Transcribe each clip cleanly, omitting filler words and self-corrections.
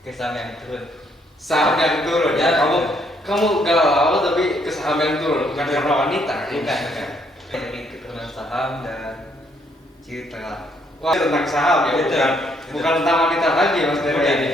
ke saham yang turun. Saham yang turun ya. Ya, Kamu galau tapi ke saham yang turun bukan karena wanita. bukan. Jadi keturunan saham dan cerita. Wah, tentang saham ya, Betul. bukan tentang wanita lagi Mas Dera Bukan. ini.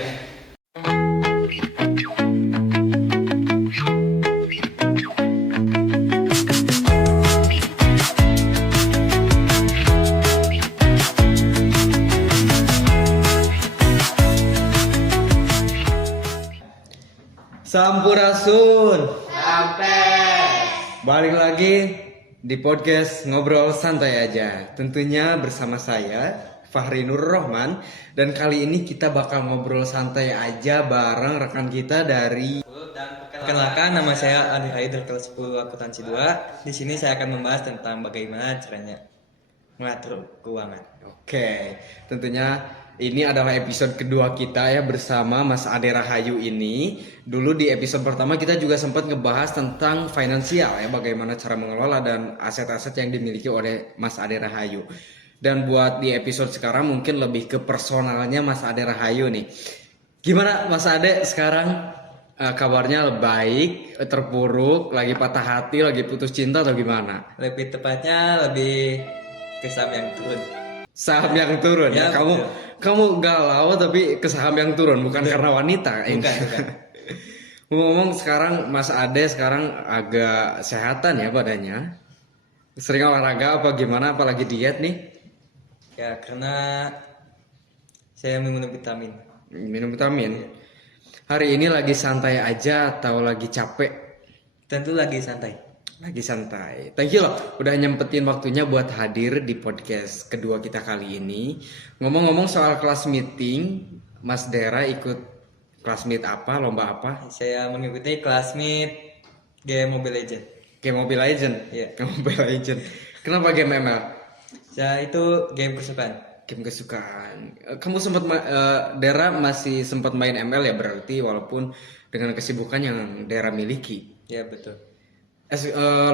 Sampurasun. Sampai. Balik lagi di podcast Ngobrol Santai Aja. Tentunya bersama saya Fahri Nur Rohman, dan kali ini kita bakal ngobrol santai aja bareng rekan kita dari Perkenalkan, nama saya Adi Haider, kelas 10 akuntansi 2. Di sini saya akan membahas tentang bagaimana caranya mengatur keuangan. Oke, tentunya ini adalah episode kedua kita ya bersama Mas Ade Rahayu ini. Dulu di episode pertama kita juga sempat ngebahas tentang finansial ya, bagaimana cara mengelola dan aset-aset yang dimiliki oleh Mas Ade Rahayu. Dan buat di episode sekarang mungkin lebih ke personalnya Mas Ade Rahayu nih. Gimana Mas Ade sekarang? Kabarnya baik, terpuruk, lagi patah hati, lagi putus cinta atau gimana? Lebih tepatnya lebih ke saham yang turun. Saham yang turun ya, Ya, kamu betul. kamu galau tapi ke saham yang turun bukan karena wanita. Bukan. Ngomong sekarang Mas Ade sekarang agak sehatan ya badannya. Sering olahraga apa gimana, apalagi diet nih? Ya, karena saya minum vitamin. Minum vitamin. Hari ini lagi santai aja atau lagi capek? Tentu lagi santai. Lagi santai. Thank you loh udah nyempetin waktunya buat hadir di podcast kedua kita kali ini. Ngomong-ngomong soal kelas meeting, Mas Dera ikut kelas meet apa, lomba apa? Saya mengikuti classmate game Mobile Legend. Game Mobile Legend. Iya. Game Mobile Legend. Kenapa game ML? Saya itu game kesukaan. Game kesukaan. Kamu sempat Dera masih sempat main ML ya berarti, walaupun dengan kesibukan yang Dera miliki. Ya, betul.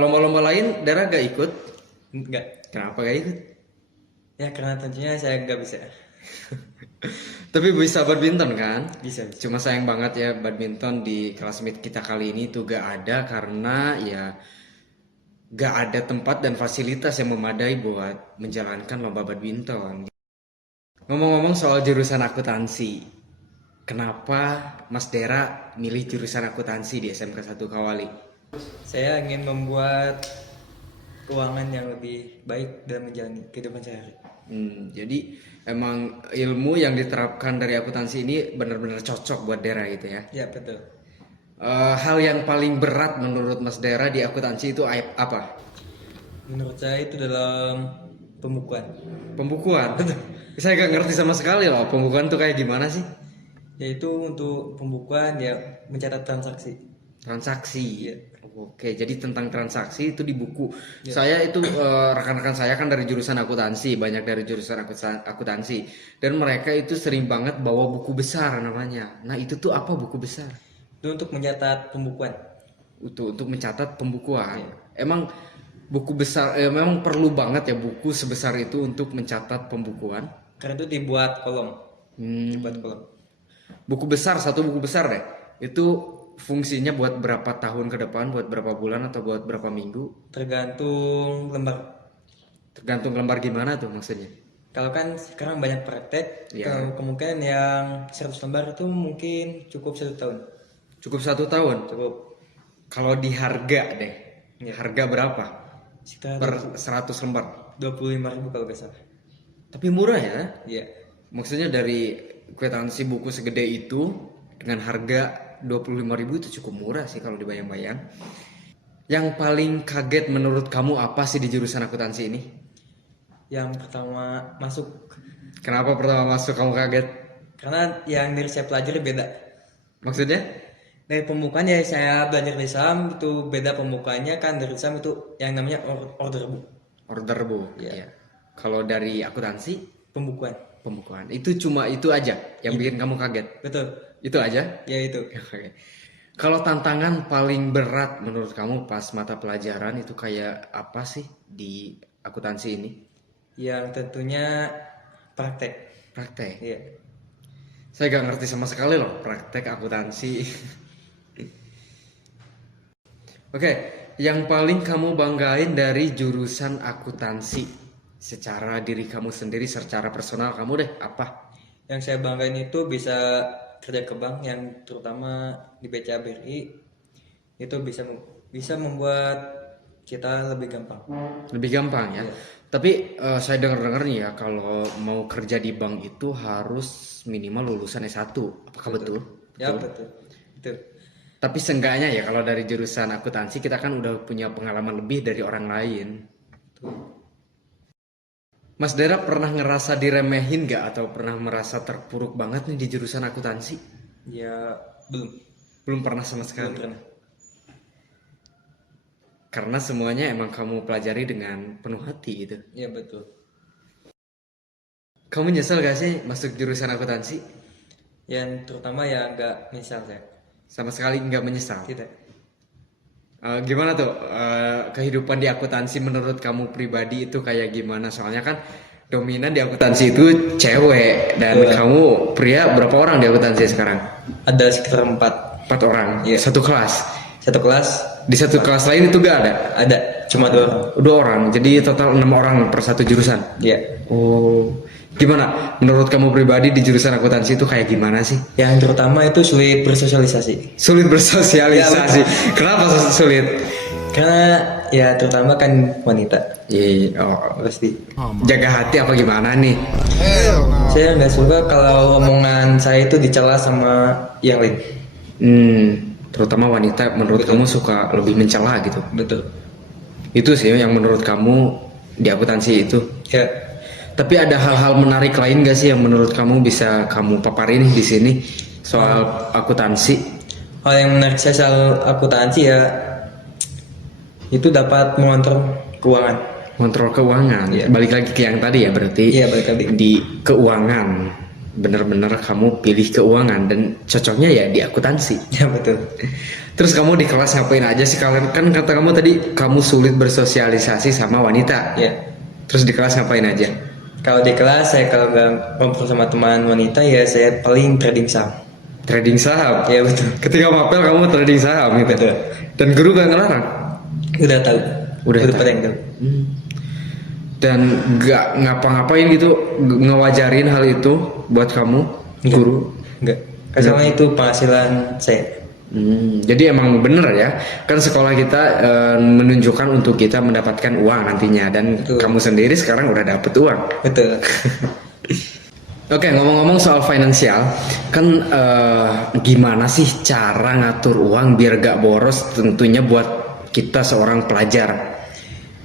Lomba-lomba lain Dera gak ikut? Enggak. Kenapa gak ikut? Ya, karena tentunya saya nggak bisa. Tapi bisa badminton kan? Bisa. Cuma sayang banget ya badminton di kelas meet kita kali ini tuh gak ada karena ya gak ada tempat dan fasilitas yang memadai buat menjalankan lomba badminton. Ngomong-ngomong soal jurusan akuntansi, kenapa Mas Dera milih jurusan akuntansi di SMK 1 Kawali? Saya ingin membuat keuangan yang lebih baik dalam menjalani kehidupan sehari. Jadi emang ilmu yang diterapkan dari akuntansi ini benar-benar cocok buat Dera gitu ya. Ya, betul. Hal yang paling berat menurut Mas Dera di akuntansi itu apa? Menurut saya itu dalam pembukuan. Pembukuan. Saya gak ngerti sama sekali loh pembukuan tuh kayak gimana sih? Yaitu untuk pembukuan ya mencatat transaksi. Transaksi. Iya. Oke, jadi tentang transaksi itu di buku. Iya. Saya itu rekan-rekan saya kan dari jurusan akuntansi, banyak dari jurusan akuntansi, dan mereka itu sering banget bawa buku besar namanya. Nah itu tuh apa buku besar? Itu untuk mencatat pembukuan. Untuk mencatat pembukuan. Iya. Emang buku besar, memang perlu banget ya buku sebesar itu untuk mencatat pembukuan. Karena itu dibuat kolom. Hmm. Dibuat kolom. Buku besar, satu buku besar deh. Itu fungsinya buat berapa tahun ke depan, buat berapa bulan atau buat berapa minggu? Tergantung lembar. Tergantung lembar gimana tuh maksudnya? Kalau kan sekarang banyak praktek, Iya. kalau kemungkinan yang 100 lembar itu mungkin cukup 1 tahun. Cukup 1 tahun. Cukup. Kalau di harga deh, Iya. harga berapa Sekitar per 100 lembar? 25.000 kalau nggak salah. Tapi murah ya. Iya. Maksudnya dari kwitansi buku segede itu dengan harga 25.000 itu cukup murah sih kalau dibayang-bayang. Yang paling kaget menurut kamu apa sih di jurusan akuntansi ini? Yang pertama masuk, Kenapa pertama masuk kamu kaget? karena yang dari saya pelajari beda. Maksudnya? Dari pembukaan ya saya belajar di saham itu beda pembukaannya kan, dari saham itu yang namanya order book. Order book. Iya. Iya. Kalau dari akuntansi, Pembukuan. pembukuan. Itu cuma itu aja yang bikin kamu kaget. Betul. Itu aja? Ya itu. Oke. Kalau tantangan paling berat menurut kamu pas mata pelajaran itu kayak apa sih di akuntansi ini? Yang tentunya praktek. Praktek. Iya. Saya gak ngerti sama sekali loh praktek akuntansi. Oke, yang paling kamu banggain dari jurusan akuntansi secara diri kamu sendiri, secara personal kamu deh, apa? Yang saya banggain itu bisa kerja ke bank, yang terutama di BCA BRI itu bisa membuat kita lebih gampang. Lebih gampang ya. Iya. Tapi saya dengar-dengar nih ya, kalau mau kerja di bank itu harus minimal lulusan S1. Apakah betul? Ya betul. Betul. Tapi seenggaknya ya kalau dari jurusan akuntansi kita kan udah punya pengalaman lebih dari orang lain. Mas Dera pernah ngerasa diremehin gak atau pernah merasa terpuruk banget nih di jurusan akuntansi? Ya belum. Belum pernah sama Belum sekali. pernah. Karena semuanya emang kamu pelajari dengan penuh hati gitu. Ya betul. Kamu nyesel gak sih masuk jurusan akuntansi? Yang terutama ya nggak misal saya. Sama sekali nggak menyesal. Tidak. Gimana tuh kehidupan di akuntansi menurut kamu pribadi itu kayak gimana? Soalnya kan dominan di akuntansi itu cewek dan Betul. kamu pria berapa orang di akuntansi sekarang? Ada sekitar 4. 4 orang. Iya. Satu kelas. Satu kelas Di satu kelas lain itu gak ada? ada cuma 2 orang. 2 orang. Jadi total 6 orang per satu jurusan. Ya. Oh. Gimana? Menurut kamu pribadi di jurusan akuntansi itu kayak gimana sih? Yang terutama itu sulit bersosialisasi. Sulit bersosialisasi. Ya, Kenapa sulit? Karena ya terutama kan wanita. Iya, oh, Pasti. jaga hati apa gimana nih? Saya nggak suka kalau omongan saya itu dicela sama yang lain. Terutama wanita menurut Betul. kamu suka lebih mencela gitu. Betul. Itu sih yang menurut kamu di akuntansi itu. Ya. Tapi ada hal-hal menarik lain gak sih yang menurut kamu bisa kamu paparin nih di sini soal akuntansi? Hal yang menarik saya soal akuntansi ya itu dapat mengontrol keuangan. Kontrol keuangan. Iya. Balik lagi ke yang tadi ya berarti. Iya, balik lagi. Di keuangan. Bener-bener kamu pilih keuangan dan cocoknya ya di akuntansi. Ya betul. Terus kamu di kelas ngapain aja sih? Kalian kan kata kamu tadi kamu sulit bersosialisasi sama wanita. Ya. Terus di kelas ngapain aja? Kalau di kelas saya kalau nggak ngobrol sama teman wanita ya saya paling trading saham. Trading saham. Ya betul. Ketika mapel kamu trading saham gitu. Betul. Dan guru gak ngelarang. Udah tahu. Udah tahu. pada yang tahu. Dan gak ngapa-ngapain gitu ngewajarin hal itu buat kamu Enggak. guru. Enggak. Karena itu penghasilan saya. Jadi emang bener ya, kan sekolah kita menunjukkan untuk kita mendapatkan uang nantinya dan Betul. kamu sendiri sekarang udah dapet uang. Betul. Oke, ngomong-ngomong soal finansial, kan gimana sih cara ngatur uang biar gak boros tentunya buat kita seorang pelajar?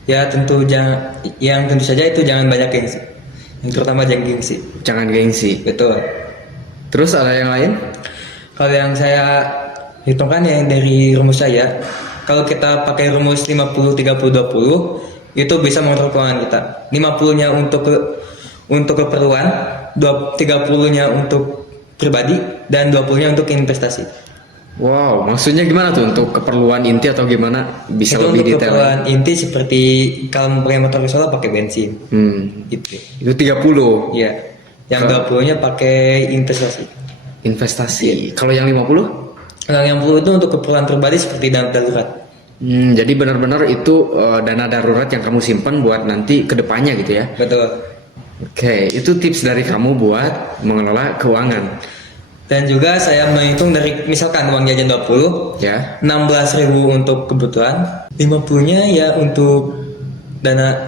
Ya tentu tentu saja itu jangan banyak gengsi. Yang terutama jangan gengsi. Jangan gengsi. Betul. Terus ada yang lain? Kalau yang saya hitungkan yang dari rumus saya, kalau kita pakai rumus 50 30 20 itu bisa mengontrol keuangan kita. 50-nya untuk keperluan, 30-nya untuk pribadi dan 20-nya untuk investasi. Wow, maksudnya gimana tuh untuk keperluan inti atau gimana? Bisa Itu lebih untuk detail? keperluan inti seperti kalau mau pakai motor Risola pakai bensin. Gitu. Itu 30 Iya. Yang 20-nya pakai investasi. investasi. Kalau yang 50? Kalau yang 10 itu untuk keperluan pribadi seperti dana darurat. Jadi benar-benar itu dana darurat yang kamu simpan buat nanti kedepannya gitu ya. Betul. Oke, itu tips dari kamu buat mengelola keuangan. Dan juga saya menghitung dari misalkan uang jajan 20, Ya. 16.000 untuk kebutuhan, 50-nya ya untuk dana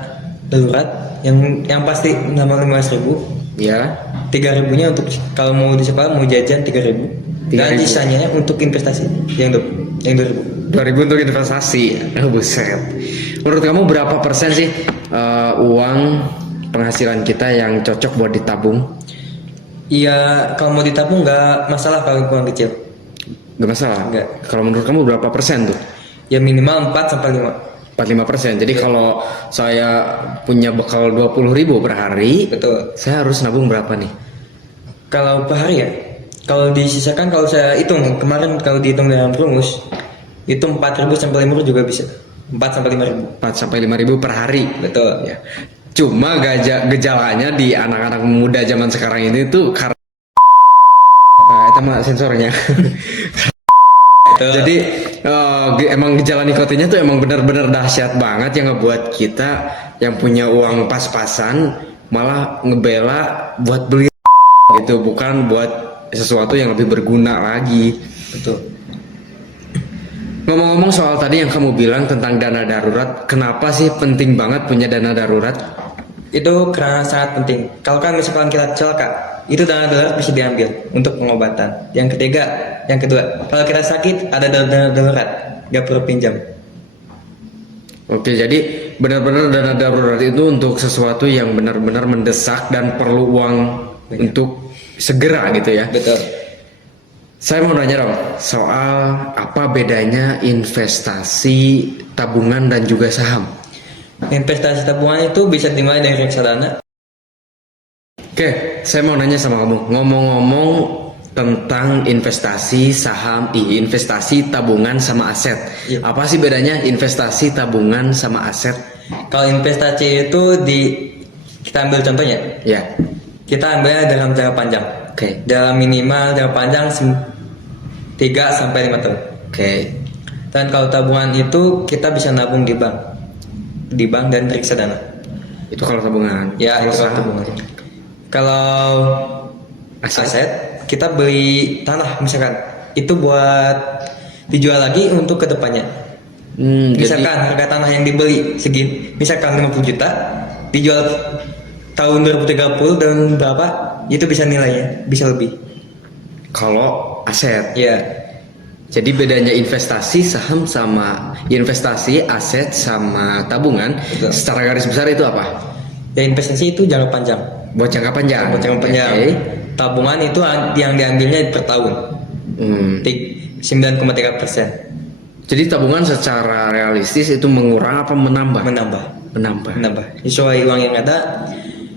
darurat yang pasti 15.000, Ya. 3.000-nya untuk kalau mau di sekolah mau jajan 3.000. Dan 3.000. sisanya untuk investasi yang 2.000. 2000 untuk investasi. Oh, buset. Menurut kamu berapa persen sih uang penghasilan kita yang cocok buat ditabung? Iya, kalau mau ditabung nggak masalah kalau uang kecil. Gak masalah. Nggak. Kalau menurut kamu berapa persen tuh? Ya minimal 4 sampai 5. 45%. Jadi Iya. kalau saya punya bekal 20.000 per hari, Betul. saya harus nabung berapa nih? Kalau per hari ya, kalau disisakan kalau saya hitung kemarin kalau dihitung dalam rumus itu 4.000 sampai 5.000 juga bisa. 4 sampai 5.000. 4 sampai 5.000 per hari. Betul. Ya. Cuma gejalanya di anak-anak muda zaman sekarang ini tuh karena sama sensornya. Betul. Jadi emang gejala nikotinnya tuh emang benar-benar dahsyat banget yang ngebuat kita yang punya uang pas-pasan malah ngebela buat beli gitu, bukan buat sesuatu yang lebih berguna lagi. Betul. Ngomong-ngomong soal tadi yang kamu bilang tentang dana darurat, kenapa sih penting banget punya dana darurat? Itu karena sangat penting. Kalau kan misalkan kita celaka, itu dana darurat bisa diambil untuk pengobatan. Yang kedua, kalau kita sakit ada dana darurat, nggak perlu pinjam. Oke, jadi benar-benar dana darurat itu untuk sesuatu yang benar-benar mendesak dan perlu uang untuk segera gitu ya. Betul. Saya mau nanya dong soal apa bedanya investasi, tabungan dan juga saham. Investasi tabungan itu bisa dimulai dari reksadana. Oke, saya mau nanya sama kamu. Ngomong-ngomong tentang investasi, saham, investasi, tabungan sama aset. Iya. Apa sih bedanya investasi, tabungan sama aset? Kalau investasi itu kita ambil contohnya, Ya. kita ambilnya dalam jangka panjang. Oke. Dalam minimal jangka panjang 3 sampai 5 tahun. Oke. Dan kalau tabungan itu kita bisa nabung di bank dan reksadana. Itu kalau tabungan. Ya, Kalau itu saham? tabungan. Kalau aset kita beli tanah misalkan, itu buat dijual lagi untuk kedepannya. Misalkan harga tanah yang dibeli segini, misalkan 50 juta, dijual tahun 2030 dan berapa, itu bisa nilainya, bisa lebih. Kalau aset. Ya, Jadi bedanya investasi, saham sama investasi, aset sama tabungan. Betul. Secara garis besar itu apa? ya investasi itu jangka panjang. Buat jangka panjang. Buat jangka panjang. Oke. Tabungan itu yang diambilnya per tahun, Hmm. 9,3%. Jadi tabungan secara realistis itu mengurang apa menambah? Menambah. Menambah. Sesuai uang yang ada.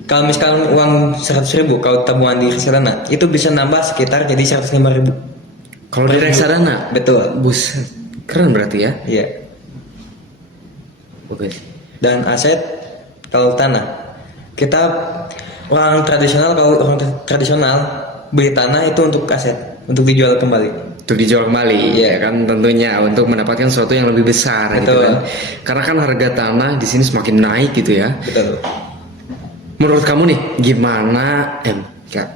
Kalau misalkan uang 100.000, kalau tabungan di reksadana itu bisa nambah sekitar jadi 105.000. Kalau di reksadana, Betul. buset, keren berarti ya? Iya. Oke. Dan aset, kalau tanah, kita orang tradisional, kalau orang tradisional beli tanah itu untuk aset, untuk dijual kembali. Untuk dijual kembali, ya kan tentunya untuk mendapatkan sesuatu yang lebih besar gitu Betul. kan. Karena kan harga tanah di sini semakin naik gitu ya. Betul. Menurut kamu nih, gimana? Kak.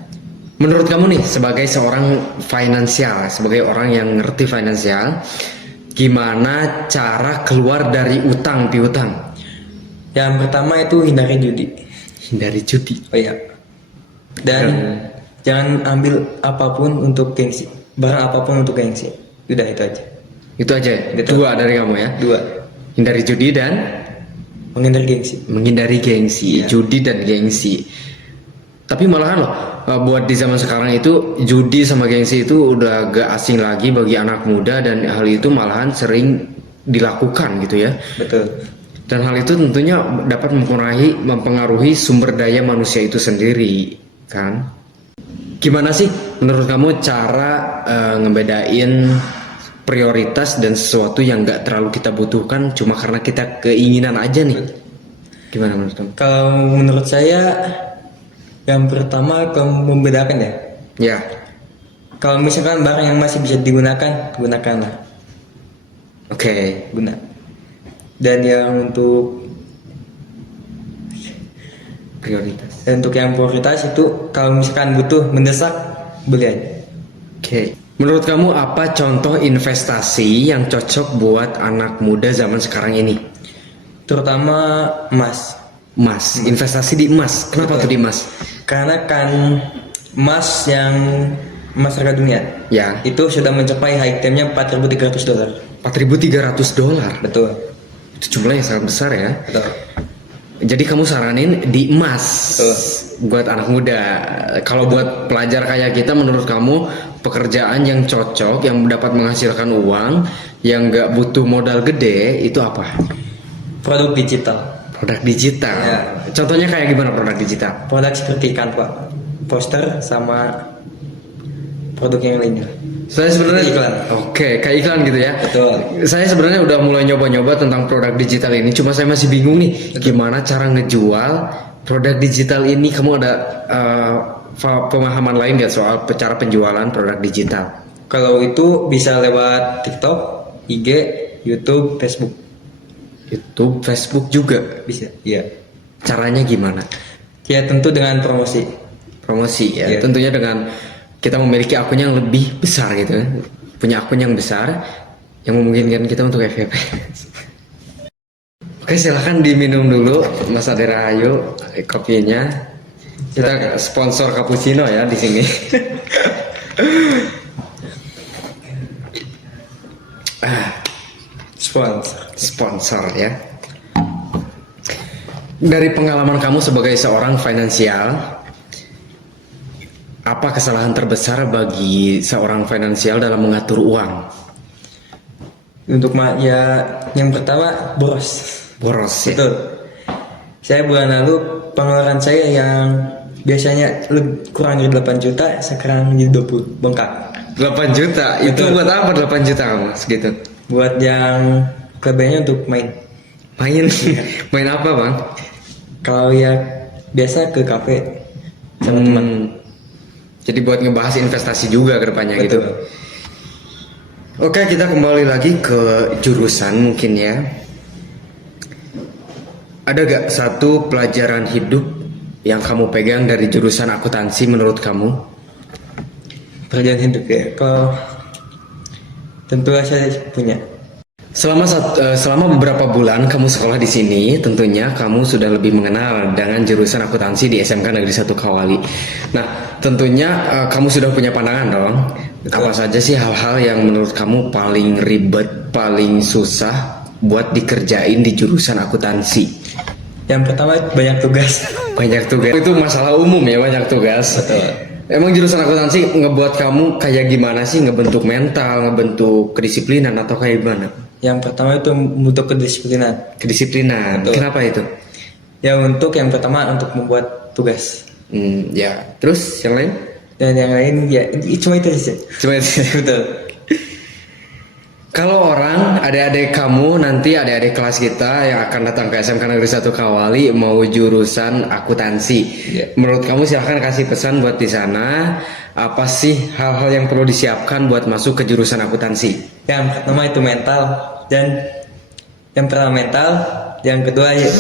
Menurut kamu nih, sebagai seorang finansial, sebagai orang yang ngerti finansial, gimana cara keluar dari utang piutang? Yang pertama itu hindari judi. Hindari judi. Oh iya. Dan jangan ambil apapun untuk gengsi. Barang apapun untuk gengsi. Udah itu aja. Itu aja ya? Betul. 2 dari kamu ya? 2. Hindari judi dan Menghindari gengsi. menghindari gengsi, Iya. judi dan gengsi. Tapi malahan loh, buat di zaman sekarang itu judi sama gengsi itu udah gak asing lagi bagi anak muda dan hal itu malahan sering dilakukan gitu ya. Betul. Dan hal itu tentunya dapat mempengaruhi sumber daya manusia itu sendiri, kan? Gimana sih menurut kamu cara ngebedain prioritas dan sesuatu yang gak terlalu kita butuhkan cuma karena kita keinginan aja nih? Gimana menurut kamu? Kalau menurut saya yang pertama membedakan ya. Ya, Kalau misalkan barang yang masih bisa digunakan, gunakanlah. oke. Guna. Dan yang untuk yang prioritas itu kalau misalkan butuh mendesak, beli aja. Oke. Menurut kamu apa contoh investasi yang cocok buat anak muda zaman sekarang ini? Terutama emas. Emas, investasi di emas. Kenapa Betul. tuh di emas? Karena kan emas harga dunia Ya, itu sudah mencapai high time-nya $4.300. $4.300. Betul. Itu jumlah yang sangat besar ya. Betul. Jadi kamu saranin di emas Betul. buat anak muda. Kalau buat pelajar kayak kita, menurut kamu pekerjaan yang cocok, yang dapat menghasilkan uang, yang nggak butuh modal gede, itu apa? Produk digital. Produk digital. Ya. Contohnya kayak gimana produk digital? Produk seperti Canva, poster sama produk yang lainnya. Saya sebenarnya Iklan. Oke, kayak iklan gitu ya. Betul. Saya sebenarnya udah mulai nyoba-nyoba tentang produk digital ini, cuma saya masih bingung nih, gimana cara ngejual produk digital ini. Kamu ada pemahaman lain nggak soal cara penjualan produk digital? Kalau itu bisa lewat TikTok, IG, YouTube, Facebook. YouTube, Facebook juga. Bisa. Iya. Caranya gimana? Ya tentu dengan promosi. Promosi ya. Iya. Tentunya dengan kita memiliki akun yang lebih besar gitu. Punya akun yang besar yang memungkinkan kita untuk FYP. Oke, silahkan diminum dulu Mas Ade Rahayu kopinya. Kita sponsor cappuccino ya di sini. Sponsor ya. Dari pengalaman kamu sebagai seorang finansial, apa kesalahan terbesar bagi seorang finansial dalam mengatur uang? Untuk ya yang pertama boros. Boros ya. Betul. Saya bulan lalu pengeluaran saya yang biasanya kurang dari 8 juta sekarang menjadi 20 bengkak. 8 juta. Itu Betul. buat apa 8 juta kamu segitu? Buat yang kelebihannya untuk main. Main. Main apa, Bang? Kalau ya biasa ke kafe sama teman. Jadi buat ngebahas investasi juga ke depannya gitu. Betul. Oke, kita kembali lagi ke jurusan mungkin ya. Ada gak satu pelajaran hidup yang kamu pegang dari jurusan akuntansi menurut kamu? Pelajaran hidup ya. Kalau tentu saya punya. Selama beberapa bulan kamu sekolah di sini, tentunya kamu sudah lebih mengenal dengan jurusan akuntansi di SMK Negeri 1 Kawali. Nah, tentunya kamu sudah punya pandangan dong. Betul. Apa saja sih hal-hal yang menurut kamu paling ribet, paling susah buat dikerjain di jurusan akuntansi? Yang pertama banyak tugas. Banyak tugas. Itu masalah umum ya, banyak tugas. Betul. Emang jurusan akuntansi ngebuat kamu kayak gimana sih? Ngebentuk mental, ngebentuk kedisiplinan atau kayak gimana? Yang pertama itu untuk kedisiplinan. Kedisiplinan. Betul. Kenapa itu? Ya untuk yang pertama untuk membuat tugas. Ya. Terus yang lain? Dan yang lain ya cuma itu saja. Cuma itu. Betul. Kalau orang adik-adik kamu nanti adik-adik kelas kita yang akan datang ke SMK Negeri 1 Kawali mau jurusan akuntansi, menurut kamu silahkan kasih pesan buat di sana. Apa sih hal-hal yang perlu disiapkan buat masuk ke jurusan akuntansi? Yang pertama itu mental dan yang pertama mental, yang kedua ya,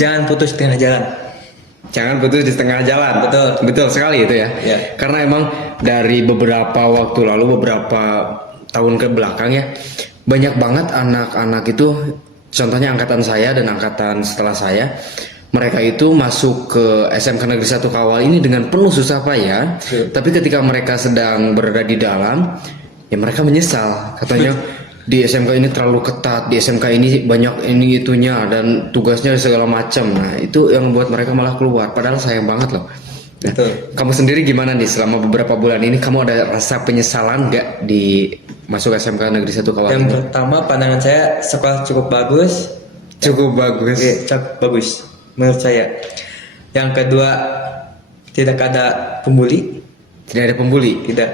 jangan putus di tengah jalan. Jangan putus di tengah jalan. Betul. Betul sekali itu ya. Ya. Karena emang dari beberapa waktu lalu, beberapa tahun ke belakang ya, banyak banget anak-anak itu, contohnya angkatan saya dan angkatan setelah saya, mereka itu masuk ke SMK Negeri 1 Kawal ini dengan penuh susah payah. Tapi ketika mereka sedang berada di dalam, ya mereka menyesal. Katanya di SMK ini terlalu ketat, di SMK ini banyak ini itunya dan tugasnya segala macam. Nah itu yang membuat mereka malah keluar. Padahal sayang banget loh. Nah, Betul. kamu sendiri gimana nih selama beberapa bulan ini? Kamu ada rasa penyesalan nggak di masuk SMK Negeri 1 Kawal Yang ini? pertama pandangan saya sekolah cukup bagus. Cukup bagus. Oke, cukup bagus menurut saya. Yang kedua tidak ada pembuli, Tidak ada pembuli. tidak.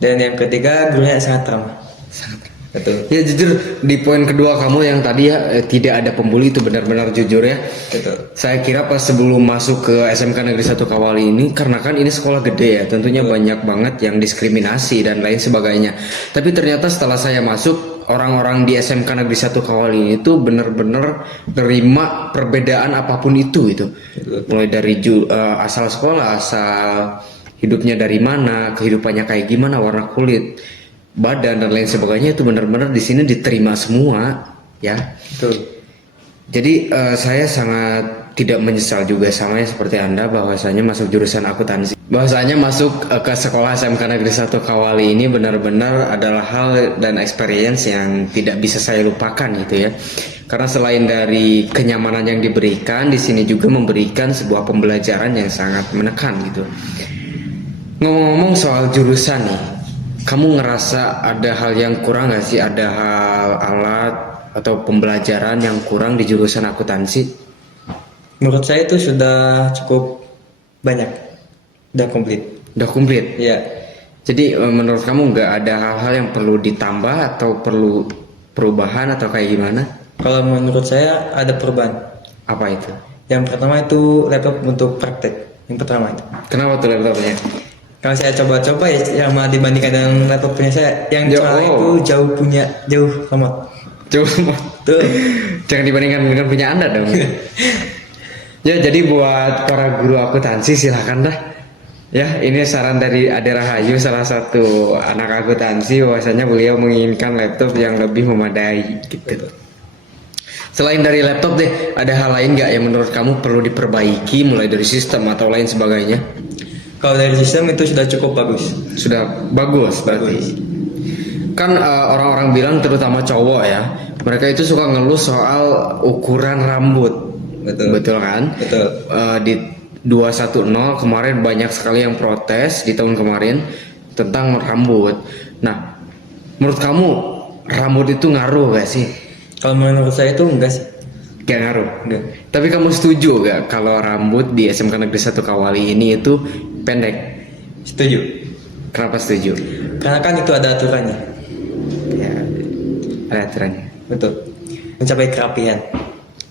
Dan yang ketiga gurunya sangat ramah. Sangat. Betul. Ya jujur di poin kedua kamu yang tadi ya tidak ada pembuli itu benar-benar jujur ya. Betul. Saya kira pas sebelum masuk ke SMK Negeri 1 Kawali ini, karena kan ini sekolah gede ya, tentunya banyak banget yang diskriminasi dan lain sebagainya. Tapi ternyata setelah saya masuk, orang-orang di SMK Negeri 1 Kawali ini itu benar-benar nerima perbedaan apapun itu. Mulai dari asal sekolah, asal hidupnya dari mana, kehidupannya kayak gimana, warna kulit, badan dan lain sebagainya itu benar-benar di sini diterima semua ya. Betul. Jadi saya sangat tidak menyesal juga sama seperti Anda bahwasanya masuk jurusan akuntansi. Bahwasanya masuk ke sekolah SMK Negeri 1 Kawali ini benar-benar adalah hal dan experience yang tidak bisa saya lupakan gitu ya. Karena selain dari kenyamanan yang diberikan, di sini juga memberikan sebuah pembelajaran yang sangat menekan gitu. Ngomong-ngomong soal jurusan nih, kamu ngerasa ada hal yang kurang gak sih? Ada hal alat atau pembelajaran yang kurang di jurusan akuntansi? Menurut saya itu sudah cukup banyak, sudah komplit. Udah komplit? Iya. Jadi menurut kamu nggak ada hal-hal yang perlu ditambah atau perlu perubahan atau kayak gimana? Kalau menurut saya ada perubahan. Apa itu? Yang pertama itu laptop untuk praktek. yang pertama itu. Kenapa tuh laptopnya? Kalau saya coba-coba ya yang malah dibandingkan dengan laptop punya saya, yang Jauh. soalnya itu jauh amat. Coba. Tuh. Jangan dibandingkan dengan punya Anda dong. Ya, jadi buat para guru akuntansi silahkan dah. Ya, ini saran dari Ade Rahayu, salah satu anak akuntansi, bahwasanya beliau menginginkan laptop yang lebih memadai gitu. Selain dari laptop deh, ada hal lain nggak yang menurut kamu perlu diperbaiki mulai dari sistem atau lain sebagainya? Kalau dari sistem itu sudah cukup bagus. Sudah bagus berarti. Kan orang-orang bilang terutama cowok ya, mereka itu suka ngeluh soal ukuran rambut. Betul kan? Betul. Di 210 kemarin banyak sekali yang protes di tahun kemarin tentang rambut. Nah, menurut kamu rambut itu ngaruh gak sih? Kalau menurut saya itu enggak sih. Gak ngaruh. Enggak. Tapi kamu setuju gak kalau rambut di SMK Negeri 1 Kawali ini itu pendek? Setuju. Kenapa setuju? Karena kan itu ada aturannya. Ya, ada aturannya. Betul. Mencapai kerapian.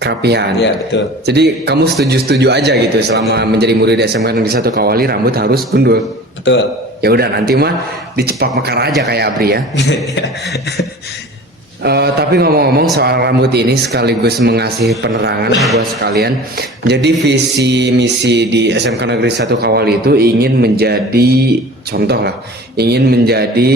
Kerapian. Iya, betul. Jadi kamu setuju-setuju aja gitu selama menjadi murid SMK Negeri 1 Kawali rambut harus gundul. Betul. Ya udah nanti mah dicepak mekar aja kayak Abri ya. Tapi ngomong-ngomong soal rambut ini sekaligus mengasih penerangan buat sekalian. Jadi visi misi di SMK Negeri 1 Kawali itu ingin menjadi contoh lah, ingin menjadi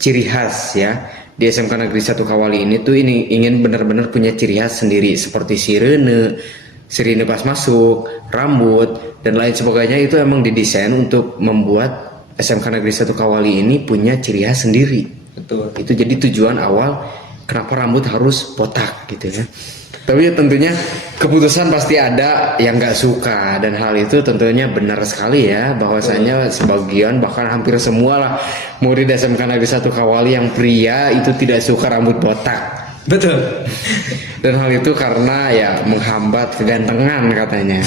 ciri khas ya. Di SMK Negeri 1 Kawali ini tuh ingin benar-benar punya ciri khas sendiri seperti sirine pas masuk, rambut dan lain sebagainya itu emang didesain untuk membuat SMK Negeri 1 Kawali ini punya ciri khas sendiri. Betul. Itu jadi tujuan awal kenapa rambut harus botak gitu ya. Tapi ya tentunya keputusan pasti ada yang nggak suka dan hal itu tentunya benar sekali ya, bahwasanya sebagian bahkan hampir semua lah murid SMK Negeri 1 Kawali yang pria itu tidak suka rambut botak. Betul. Dan hal itu karena ya menghambat kegantengan katanya.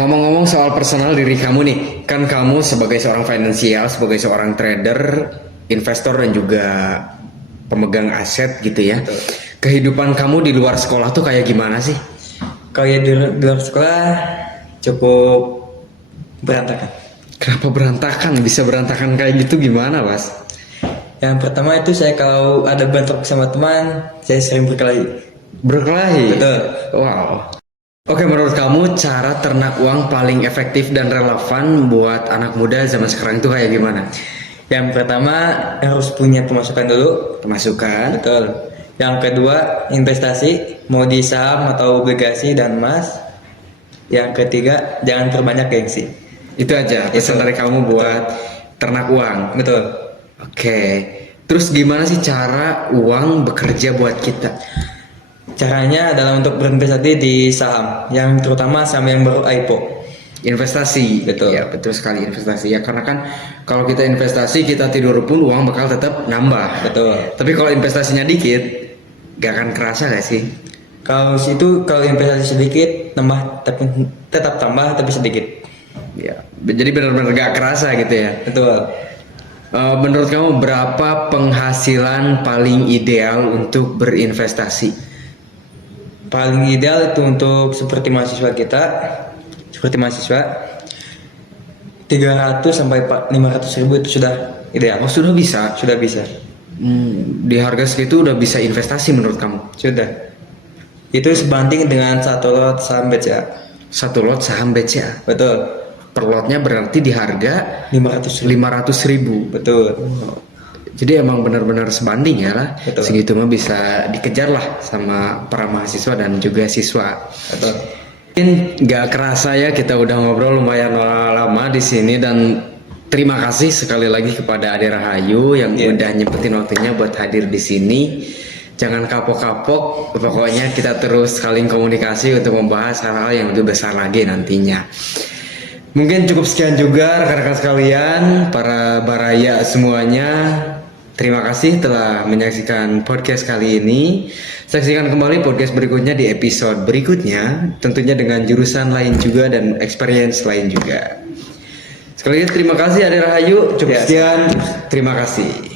Ngomong-ngomong soal personal diri kamu nih, kan kamu sebagai seorang finansial, sebagai seorang trader, investor dan juga pemegang aset gitu ya. Betul. Kehidupan kamu di luar sekolah tuh kayak gimana sih? Kalau ya di luar sekolah cukup berantakan. Kenapa berantakan? Bisa berantakan kayak gitu gimana, Mas? Yang pertama itu saya kalau ada bentrok sama teman, saya sering berkelahi. Berkelahi? Betul. Wow. Oke, menurut kamu cara ternak uang paling efektif dan relevan buat anak muda zaman sekarang itu kayak gimana? Yang pertama harus punya pemasukan dulu. Pemasukan. Betul. Yang kedua investasi, mau di saham atau obligasi dan emas. Yang ketiga jangan terbanyak gengsi. Itu aja pesan dari kamu buat ternak uang. Betul. Oke. Terus gimana sih cara uang bekerja buat kita? Caranya adalah untuk berinvestasi di saham, yang terutama saham yang baru IPO. Investasi. Betul. Ya, betul sekali investasi ya, karena kan kalau kita investasi kita tidur pun uang bakal tetap nambah. Betul. Tapi kalau investasinya dikit, gak akan kerasa gak sih? Kalau situ kalau investasi sedikit tambah tapi tetap tambah tapi sedikit. Ya, jadi benar-benar gak kerasa gitu ya. Betul. Menurut kamu berapa penghasilan paling ideal untuk berinvestasi? Paling ideal itu untuk seperti mahasiswa kita, seperti mahasiswa 300 sampai 500 ribu itu sudah ideal. Oh, sudah bisa. Sudah bisa. Di harga segitu udah bisa investasi menurut kamu? Sudah. Itu sebanding dengan satu lot saham BCA. Satu lot saham BCA. Betul. Per lotnya berarti di harga 500 500.000. Betul. Jadi emang benar-benar sebanding ya lah. Betul. Segitu mah bisa dikejar lah sama para mahasiswa dan juga siswa. Betul. Mungkin nggak kerasa ya kita udah ngobrol lumayan lama di sini, dan terima kasih sekali lagi kepada Ade Rahayu yang udah nyempetin waktunya buat hadir di sini. Jangan kapok-kapok, pokoknya kita terus saling komunikasi untuk membahas hal-hal yang lebih besar lagi nantinya. Mungkin cukup sekian juga rekan-rekan sekalian, para baraya semuanya. Terima kasih telah menyaksikan podcast kali ini. Saksikan kembali podcast berikutnya di episode berikutnya, tentunya dengan jurusan lain juga dan experience lain juga. Sekali lagi terima kasih Ade Rahayu. Cukup sekian. Terima kasih.